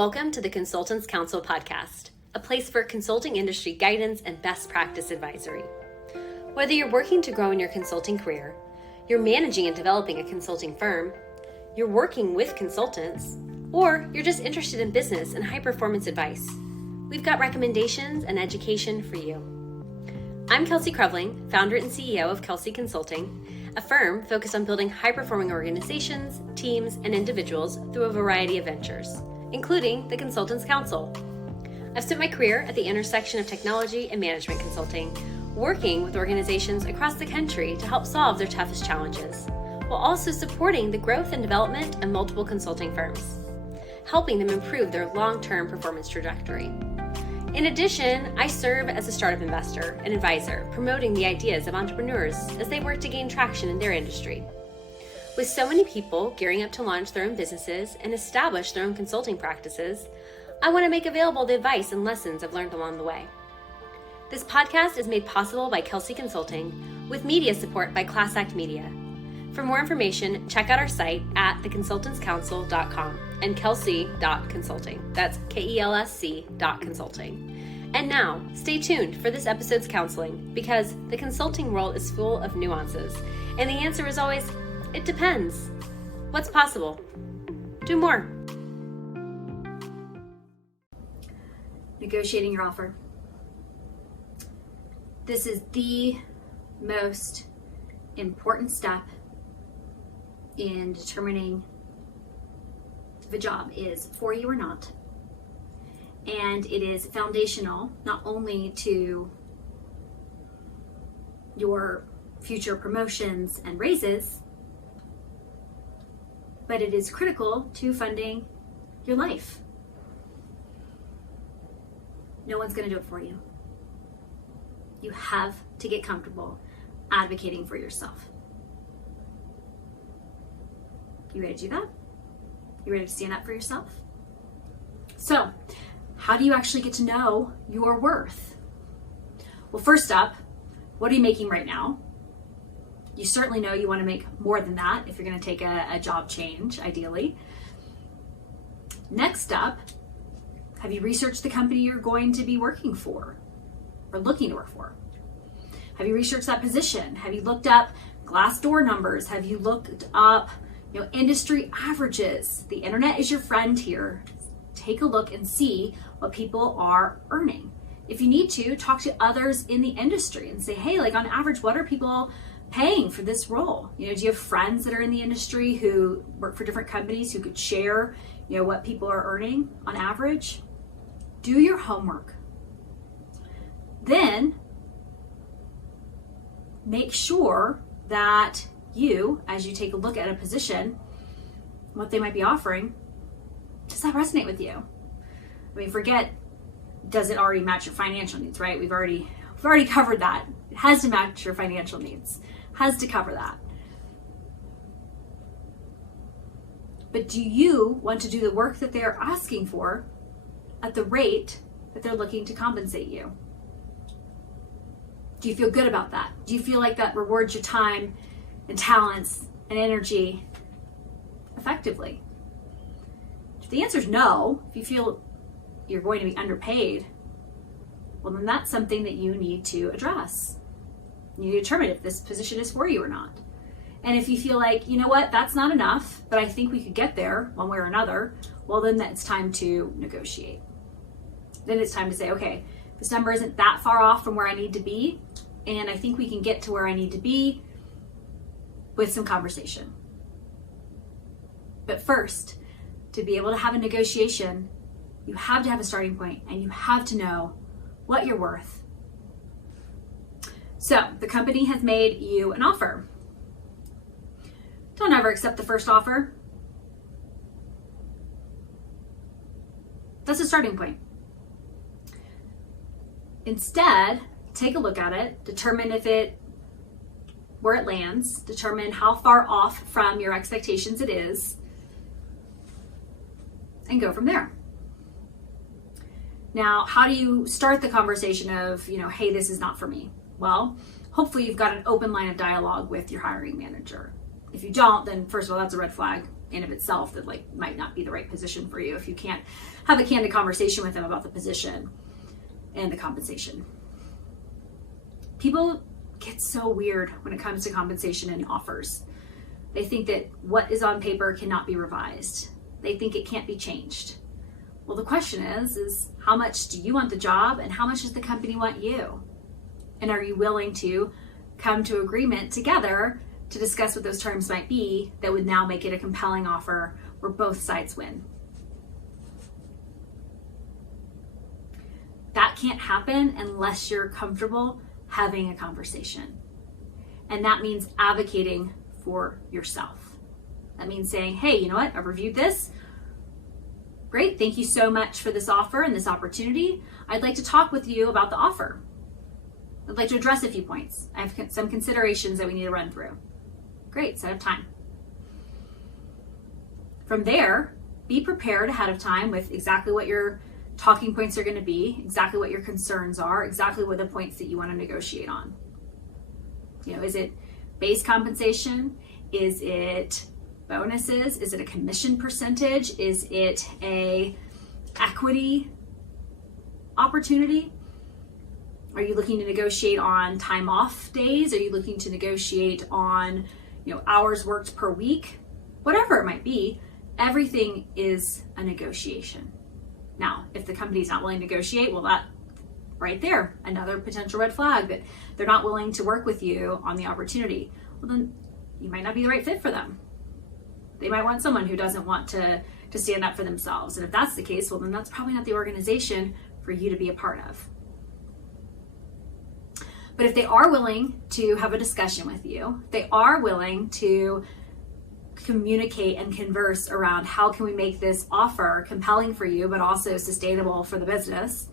Welcome to the Consultants Council podcast, a place for consulting industry guidance and best practice advisory. Whether you're working to grow in your consulting career, you're managing and developing a consulting firm, you're working with consultants, or you're just interested in business and high-performance advice, we've got recommendations and education for you. I'm Kelsey Krevling, founder and CEO of Kelsey Consulting, a firm focused on building high-performing organizations, teams, and individuals through a variety of ventures, including the Consultants Council. I've spent my career at the intersection of technology and management consulting, working with organizations across the country to help solve their toughest challenges, while also supporting the growth and development of multiple consulting firms, helping them improve their long-term performance trajectory. In addition, I serve as a startup investor and advisor, promoting the ideas of entrepreneurs as they work to gain traction in their industry. With so many people gearing up to launch their own businesses and establish their own consulting practices, I want to make available the advice and lessons I've learned along the way. This podcast is made possible by Kelsey Consulting, with media support by Class Act Media. For more information, check out our site at theconsultantscouncil.com and kelsey.consulting. That's KELSC.consulting. And now, stay tuned for this episode's counseling, because the consulting world is full of nuances, and the answer is always, it depends. What's possible? Do more. Negotiating your offer. This is the most important step in determining if a job is for you or not. And it is foundational not only to your future promotions and raises, but it is critical to funding your life. No one's going to do it for you. You have to get comfortable advocating for yourself. You ready to do that? You ready to stand up for yourself? So, how do you actually get to know your worth? Well, first up, what are you making right now? You certainly know you want to make more than that if you're going to take a job change, ideally. Next up, have you researched the company you're going to be working for or looking to work for? Have you researched that position? Have you looked up Glassdoor numbers? Have you looked up industry averages? The internet is your friend here. Take a look and see what people are earning. If you need to, talk to others in the industry and say, hey, on average, what are people paying for this role? Do you have friends that are in the industry who work for different companies who could share, what people are earning on average? Do your homework. Then make sure that you, as you take a look at a position, what they might be offering, does that resonate with you? Forget, does it already match your financial needs, right? We've already covered that. It has to match your financial needs. Has to cover that. But do you want to do the work that they're asking for at the rate that they're looking to compensate you? Do you feel good about that? Do you feel like that rewards your time and talents and energy effectively? If the answer is no, if you feel you're going to be underpaid, well, then that's something that you need to address. You need to determine if this position is for you or not. And if you feel like, that's not enough, but I think we could get there one way or another, well, then it's time to negotiate. Then it's time to say, okay, this number isn't that far off from where I need to be, and I think we can get to where I need to be with some conversation. But first, to be able to have a negotiation, you have to have a starting point, and you have to know what you're worth. So, the company has made you an offer. Don't ever accept the first offer. That's a starting point. Instead, take a look at it, determine where it lands, determine how far off from your expectations it is, and go from there. Now, how do you start the conversation of, hey, this is not for me? Well, hopefully you've got an open line of dialogue with your hiring manager. If you don't, then first of all, that's a red flag. in of itself that like might not be the right position for you if you can't have a candid conversation with them about the position and the compensation. People get so weird when it comes to compensation and offers. They think that what is on paper cannot be revised. They think it can't be changed. Well, the question is how much do you want the job and how much does the company want you? And are you willing to come to agreement together to discuss what those terms might be that would now make it a compelling offer where both sides win? That can't happen unless you're comfortable having a conversation. And that means advocating for yourself. That means saying, hey, you know what? I've reviewed this. Great. Thank you so much for this offer and this opportunity. I'd like to talk with you about the offer. I'd like to address a few points. I have some considerations that we need to run through. Great. Set up time. From there, be prepared ahead of time with exactly what your talking points are going to be, exactly what your concerns are, exactly what the points that you want to negotiate on. You know, is it base compensation? Is it bonuses? Is it a commission percentage? Is it a equity opportunity? Are you looking to negotiate on time off days? Are you looking to negotiate on, hours worked per week? Whatever it might be, everything is a negotiation. Now, if the company's not willing to negotiate, well, that right there, another potential red flag that they're not willing to work with you on the opportunity. Well, then you might not be the right fit for them. They might want someone who doesn't want to stand up for themselves. And if that's the case, well, then that's probably not the organization for you to be a part of. But if they are willing to have a discussion with you, they are willing to communicate and converse around how can we make this offer compelling for you, but also sustainable for the business,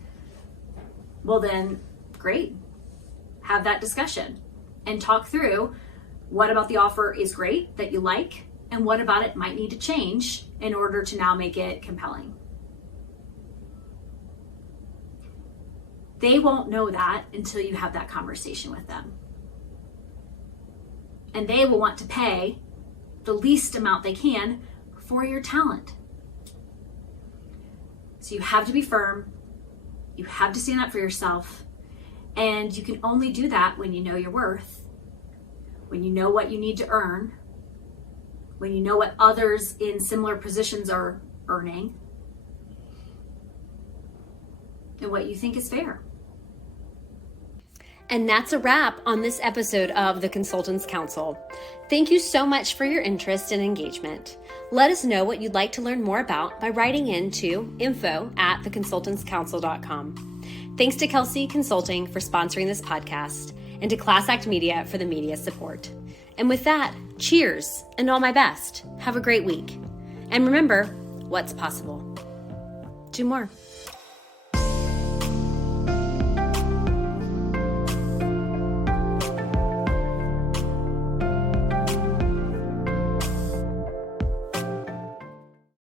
well then, great. Have that discussion and talk through what about the offer is great that you like, and what about it might need to change in order to now make it compelling. They won't know that until you have that conversation with them. And they will want to pay the least amount they can for your talent. So you have to be firm, you have to stand up for yourself, and you can only do that when you know your worth, when you know what you need to earn, when you know what others in similar positions are earning, and what you think is fair. And that's a wrap on this episode of The Consultants Council. Thank you so much for your interest and engagement. Let us know what you'd like to learn more about by writing in to info@theconsultantscouncil.com. Thanks to Kelsey Consulting for sponsoring this podcast and to Class Act Media for the media support. And with that, cheers and all my best. Have a great week. And remember, what's possible? Do more.